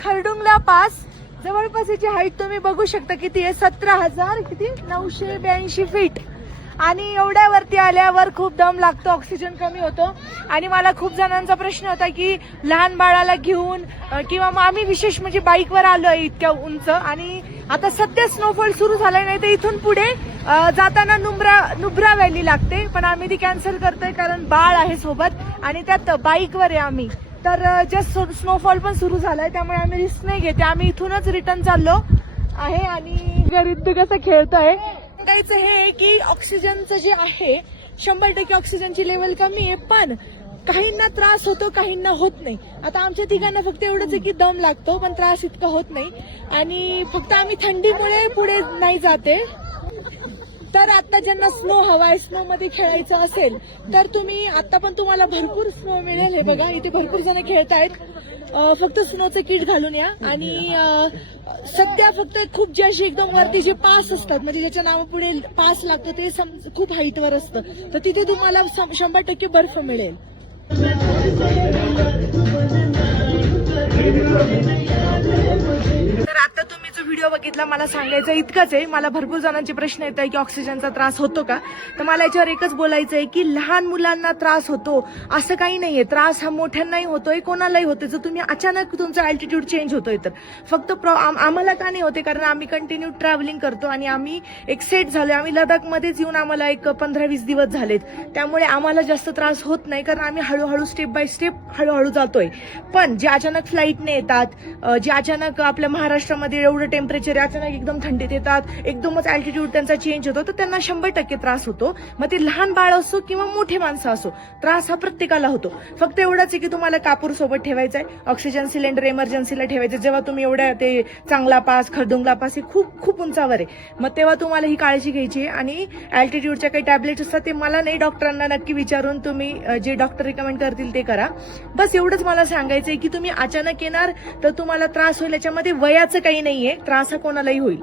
खरडुंगला pass. जवळपास याची height तुम्ही बघू शकता किती आहे, 17,982 फीट. आणि एवढ्यावरती आल्यावर खूप दम लागतो, ऑक्सिजन कमी होतो. आणि मला खूप जणांचा प्रश्न होता की लहान बाळाला घेऊन किंवा मग आम्ही विशेष म्हणजे बाईकवर आलोय इतक्या उंच. आणि आता सध्या स्नोफॉल सुरू झालाय, नाही तर इथून पुढे जाताना नुब्रा व्हॅली लागते, पण आम्ही ती कॅन्सल करतोय कारण बाळ आहे सोबत आणि त्यात बाईकवर आहे आम्ही. तर जस्ट स्नोफॉल पण सुरू झालाय, त्यामुळे आम्ही रिस्क नाही घेते. आम्ही इथूनच रिटर्न चाललो आहे. आणि ऋतू कसं खेळतोय. सांगायचं हे की ऑक्सिजनचं जे आहे 100% ऑक्सिजनची लेवल कमी आहे, पण काहींना त्रास होतो, काहींना होत नाही. आता आमच्या तिघांना फक्त एवढंच आहे की दम लागतो, पण त्रास इतका होत नाही. आणि फक्त आम्ही थंडीमुळे पुढे नाही जाते. तर आता ज्यांना स्नो हवाय, स्नो मध्ये खेळायचं असेल तर तुम्ही आता पण तुम्हाला भरपूर स्नो मिळेल. हे बघा इथे भरपूर जण खेळतायत. फक्त स्नोचं किट घालून या. आणि सध्या फक्त खूप जे अशी एकदम वरती जे पास असतात, म्हणजे ज्याच्या नावापुढे पास लागतं ते खूप हाईटवर असतं, तर तिथे तुम्हाला 100% बर्फ मिळेल. तर आता तुम्ही जो व्हिडिओ बघितला, मला सांगायचं इतकंच आहे. मला भरपूर जणांचे प्रश्न येत आहे की ऑक्सिजनचा त्रास होतो का, तर मला याच्यावर एकच बोलायचं आहे की लहान मुलांना त्रास होतो असं काही नाहीये. त्रास हा मोठ्यांनाही होतोय, कोणालाही होतोय. जर तुम्ही अचानक तुमचा अल्टिट्यूड चेंज होतोय तर फक्त आम्हाला का नाही होते, कारण आम्ही कंटिन्यू ट्रॅव्हलिंग करतो आणि आम्ही एक सेट झालोय. आम्ही लडाखमध्येच येऊन आम्हाला एक 15-20 दिवस झालेत, त्यामुळे आम्हाला जास्त त्रास होत नाही, कारण आम्ही हळूहळू स्टेप बाय स्टेप हळूहळू जातोय. पण जे अचानक फ्लाईटने येतात, जे अचानक आपल्या महाराष्ट्रामध्ये एवढं टेम्परेचर अचानक एकदम थंडीत येतात, एकदमच अल्टिट्यूड त्यांचा चेंज होतो, तर त्यांना 100% त्रास होतो. मग ते लहान बाळ असो किंवा मोठे माणसं असो, त्रास हा प्रत्येकाला होतो. फक्त एवढंच आहे की तुम्हाला कापूर सोबत ठेवायचा आहे, ऑक्सिजन सिलेंडर इमर्जन्सीला ठेवायचं. जेव्हा तुम्ही एवढ्या ते चांगला पास, खरडुंगला पास हे खूप खूप उंचावर आहे, मग तेव्हा तुम्हाला ही काळजी घ्यायची आहे. आणि अल्टिट्यूडच्या काही टॅबलेट्स असतात, ते मला नाही, डॉक्टरांना नक्की विचारून तुम्ही जे डॉक्टर रिकमेंड करतील ते करा. बस एवढंच मला सांगायचंय की तुम्ही अचानक येणार तर तुम्हाला त्रास होईल, याच्यामध्ये वयाचं काही नाहीये, त्रास हा कोणालाही होईल.